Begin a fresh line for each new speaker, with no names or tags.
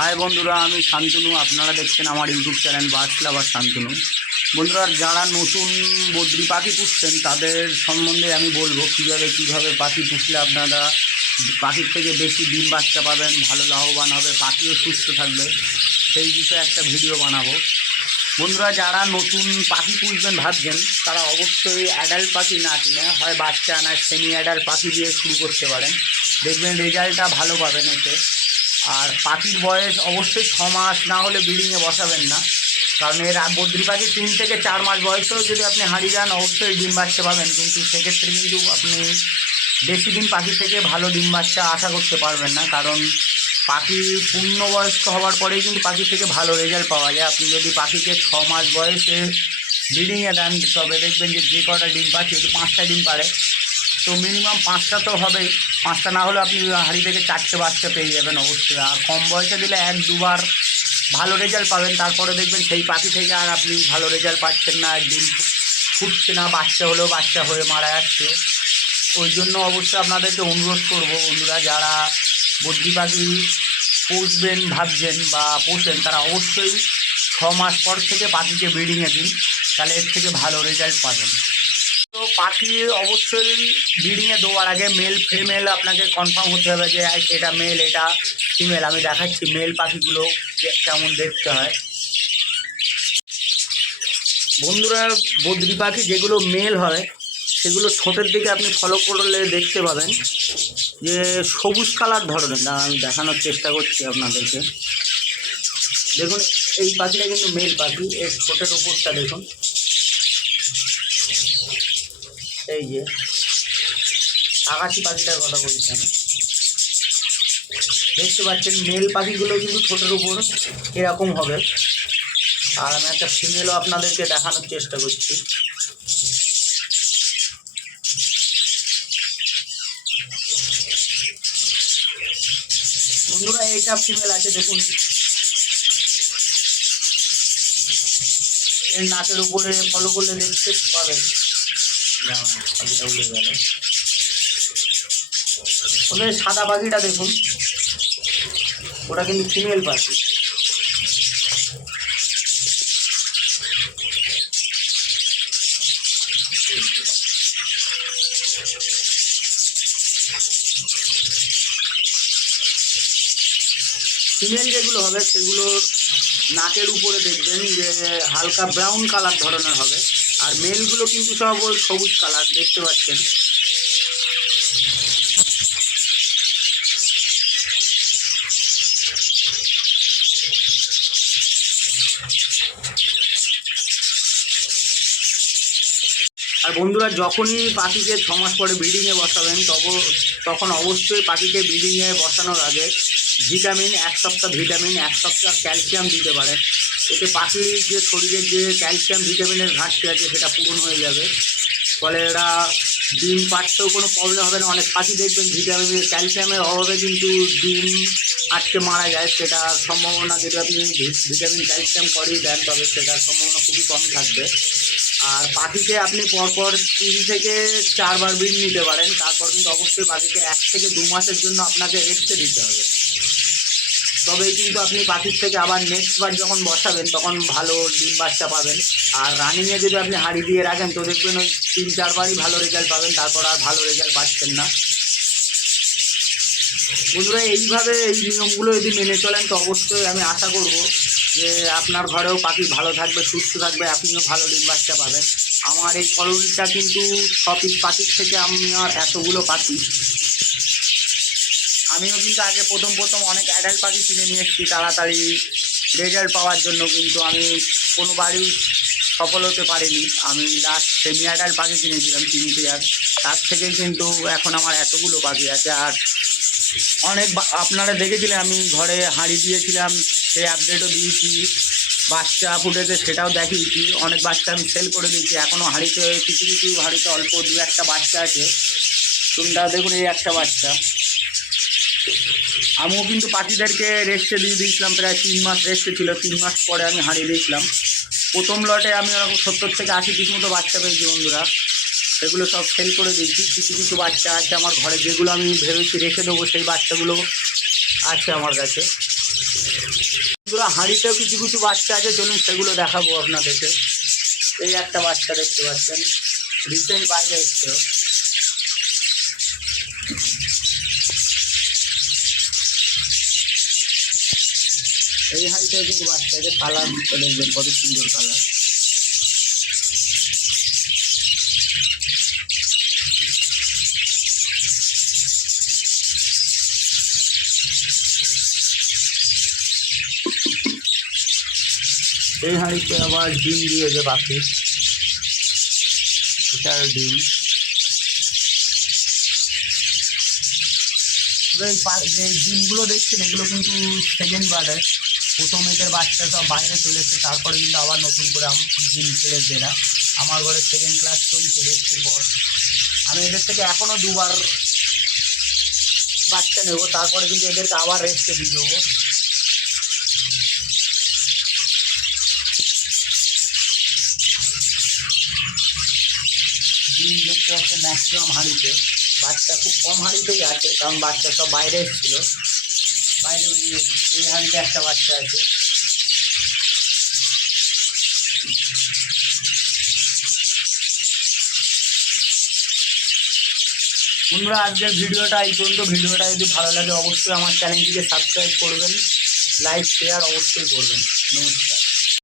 High বন্ধুরা, আমি শান্তনু। আপনারা দেখছেন আমার ইউটিউব চ্যানেল বাসলা বা শান্তনু। বন্ধুরা, যারা নতুন বদ্রি পাখি পুষছেন, তাদের সম্বন্ধে আমি বলব কীভাবে কীভাবে পাখি পুষলে আপনারা পাখির থেকে বেশি ডিম বাচ্চা পাবেন, ভালো লাভবান হবে, পাখিও সুস্থ থাকবে। সেই বিষয়ে একটা ভিডিও বানাবো। বন্ধুরা, যারা নতুন পাখি পুষবেন ভাবছেন, তারা অবশ্যই অ্যাডাল্ট পাখি না কিনে, হয় বাচ্চা না সেমি অ্যাডাল্ট পাখি দিয়ে শুরু করতে পারেন। দেখবেন রেজাল্টটা ভালো পাবেন এতে। আর পাখির বয়স অবশ্যই ছ মাস না হলে ব্রিডিংয়ে বসাবেন না। কারণ এর বদ্রি পাখি তিন থেকে চার মাস বয়সেও যদি আপনি হারিয়ে যান, অবশ্যই ডিম বাচ্চা পাবেন। কিন্তু সেক্ষেত্রে কিন্তু আপনি বেশি দিন পাখি থেকে ভালো ডিম বাচ্চা আশা করতে পারবেন না। কারণ পাখি পূর্ণবয়স্ক হওয়ার পরেই কিন্তু পাখি থেকে ভালো রেজাল্ট পাওয়া যায়। আপনি যদি পাখিকে ছ মাস বয়সে ব্রিডিংয়ে দেন, তবে দেখবেন যে যে কটা ডিম পাখি যদি পাঁচটা ডিম পারে। তো মিনিমাম পাঁচটা তো হবেই। পাঁচটা না হলে আপনি হাঁড়ি থেকে চারটে বাচ্চা পেয়ে যাবেন অবশ্যই। আর কম বয়সে দিলে এক, দুবার ভালো রেজাল্ট পাবেন। তারপরে দেখবেন সেই পাখি থেকে আর আপনি ভালো রেজাল্ট পাচ্ছেন না। ডিম ফুটছে না, বাচ্চা হলেও বাচ্চা হয়ে মারা যাচ্ছে। ওই জন্য অবশ্যই আপনাদেরকে অনুরোধ করব, বন্ধুরা, যারা বদ্রি পাখি পুষবেন, ভাবছেন বা পোষেন, তারা অবশ্যই ছ মাস পর থেকে পাখিকে ব্রিডিংয়ে দিন। তাহলে এর থেকে ভালো রেজাল্ট পাবেন। তো পাখি অবশ্যই ব্রিডিংয়ে দেওয়ার আগে মেল ফিমেল আপনাকে কনফার্ম হতে হবে যে এটা মেল এটা ফিমেল আমি দেখাচ্ছি মেল পাখিগুলো কেমন দেখতে হয়। বন্ধুরা, বদ্রি পাখি যেগুলো মেল হয়, সেগুলো ঠোঁটের দিকে আপনি ফলো করলে দেখতে পাবেন যে, সবুজ কালার ধরনের। না, আমি দেখানোর চেষ্টা করছি আপনাদেরকে। দেখুন, এই পাখিটা কিন্তু মেল পাখি। এর ঠোঁটের উপরটা দেখুন। এই যে আকাশি পাখিটার কথা বলছি আমি। দেখতে পাচ্ছেন, মেল পাখিগুলো কিন্তু ঠোঁটের উপর এরকম হবে। আর আমি একটা ফিমেলও আপনাদেরকে দেখানোর চেষ্টা করছি। বন্ধুরা, এইটা ফিমেল আছে, দেখুন। এর নাকের উপরে ফলো করলে দেখতে পাবেন। ওদের সাদা পাখিটা দেখুন। ওটা কিন্তু ফিমেল পাখি ফিমেল যেগুলো হবে, সেগুলোর নাকের উপরে দেখবেন যে হালকা ব্রাউন কালার ধরনের হবে। আর মেলগুলো কিন্তু সব ওই সবুজ কালার দেখতে পাচ্ছেন। আর বন্ধুরা, যখনই পাখিকে ছ মাস পরে ব্রিডিংয়ে বসাবেন, তব, তখন অবশ্যই পাখিকে ব্রিডিংয়ে বসানোর আগে ভিটামিন এক সপ্তাহ ভিটামিন, এক সপ্তাহ ক্যালসিয়াম দিতে পারেন এতে পাখির যে শরীরের যে ক্যালসিয়াম, ভিটামিনের ঘাটতি আছে, সেটা পূরণ হয়ে যাবে। ফলে এরা ডিম পাড়তেও কোনো প্রবলেম হবে না। অনেক পাখি দেখবেন ভিটামিন ক্যালসিয়ামের অভাবে কিন্তু ডিম আটকে মারা যায়। সেটার সম্ভাবনা যদি আপনি ভিটামিন, ক্যালসিয়াম করেই দেন, তবে সেটার সম্ভাবনা খুবই কম থাকবে। আর পাখিকে আপনি পরপর তিন থেকে চারবার বিন নিতে পারেন। তারপর কিন্তু অবশ্যই পাখিকে এক থেকে দু মাসের জন্য আপনাকে রেস্টে দিতে হবে। তবেই কিন্তু আপনি পাখির থেকে আবার নেক্সট বার যখন বসাবেন, তখন ভালো ডিম বাচ্চা পাবেন। আর রানিংয়ে যদি আপনি হাঁড়ি দিয়ে রাখেন, তো দেখবেন ওই তিন চারবারই ভালো রেজাল্ট পাবেন, তারপর আর ভালো রেজাল্ট পাচ্ছেন না। বন্ধুরা, এইভাবে এই নিয়মগুলো যদি মেনে চলেন, তো অবশ্যই আমি আশা করব যে আপনার ঘরেও পাখি ভালো থাকবে, সুস্থ থাকবে, আপনিও ভালো ডিম বাচ্চা পাবেন। আমার এই কলোনিটা কিন্তু ছ পাখির থেকে আমি আর এতগুলো পাখি আমিও কিন্তু আগে প্রথম প্রথম অনেক অ্যাডাল্ট পাখি কিনে নিয়ে এসেছি তাড়াতাড়ি। রেজাল্ট পাওয়ার জন্য কিন্তু আমি কোনোবারই সফল হতে পারিনি। আমি লাস্ট সেমি অ্যাডাল্ট পাখি কিনেছিলাম তিন পেয়ার তার থেকেই কিন্তু এখন আমার এতগুলো পাখি আছে আর অনেক আপনারা দেখেছিলেন আমি ঘরে হাঁড়ি দিয়েছিলাম, সেই আপডেটও দিয়েছি। বাচ্চা ফুটেছে সেটাও দেখিয়েছি। অনেক বাচ্চা আমি সেল করে দিয়েছি। এখনও হাঁড়িতে কিছু কিছু হাঁড়িতে অল্প দু একটা বাচ্চা আছে। তোমরা দেখুন এই একটা বাচ্চা। আমিও কিন্তু পাখিদেরকে রেস্টে দিয়ে দিয়েছিলাম, প্রায় তিন মাস রেস্টে ছিল। তিন মাস পরে আমি হারিয়ে দিয়েছিলাম। প্রথম লটে আমি ওরকম সত্তর থেকে আশি পিস মতো বাচ্চা পেয়েছি বন্ধুরা। সেগুলো সব সেল করে দিয়েছি। কিছু কিছু বাচ্চা আছে আমার ঘরে, যেগুলো আমি ভেবেছি রেখে দেবো, সেই বাচ্চাগুলো আছে আমার কাছে। এগুলো হাঁড়িতেও কিছু কিছু বাচ্চা আছে, চলুন সেগুলো দেখাবো আপনাদেরকে। এই একটা বাচ্চা দেখতে পাচ্ছেন। রিসেন্ট বাইরে এসছে। এই হাঁড়িটাও কিন্তু বাচ্চা আছে কালার দেখবেন কত সুন্দর কালার এই হাঁড়িতে আবার ডিম দিয়েছে পাখি এটার ডিম। যে ডিমগুলো দেখছেন এগুলো কিন্তু সেকেন্ড বার্ডের প্রথম এদের বাচ্চা সব বাইরে চলে এসছে, তারপরে কিন্তু আবার নতুন করে ডিম ছেড়েছে এরা আমার ঘরে সেকেন্ড ক্লাস চলছে রেস্টের পর আমি এদের থেকে এখনও দুবার বাচ্চা নেব, তারপরে কিন্তু এদেরকে আবার রেস্টে দিয়ে দেবো। ডিম দেখতে পাচ্ছে ম্যাক্সিমাম হাঁড়িতে। বাচ্চা খুব কম হাঁড়িতেই আছে, কারণ বাচ্চা সব বাইরে এসেছিল। বাইরে বেরিয়ে এই হাঁড়িতে একটা বাচ্চা আছে। বন্ধুরা, আজকের ভিডিওটা এই পর্যন্ত। ভিডিওটা যদি ভালো লাগে, অবশ্যই আমার চ্যানেলটিকে সাবস্ক্রাইব করবেন, লাইক, শেয়ার অবশ্যই করবেন। নমস্কার।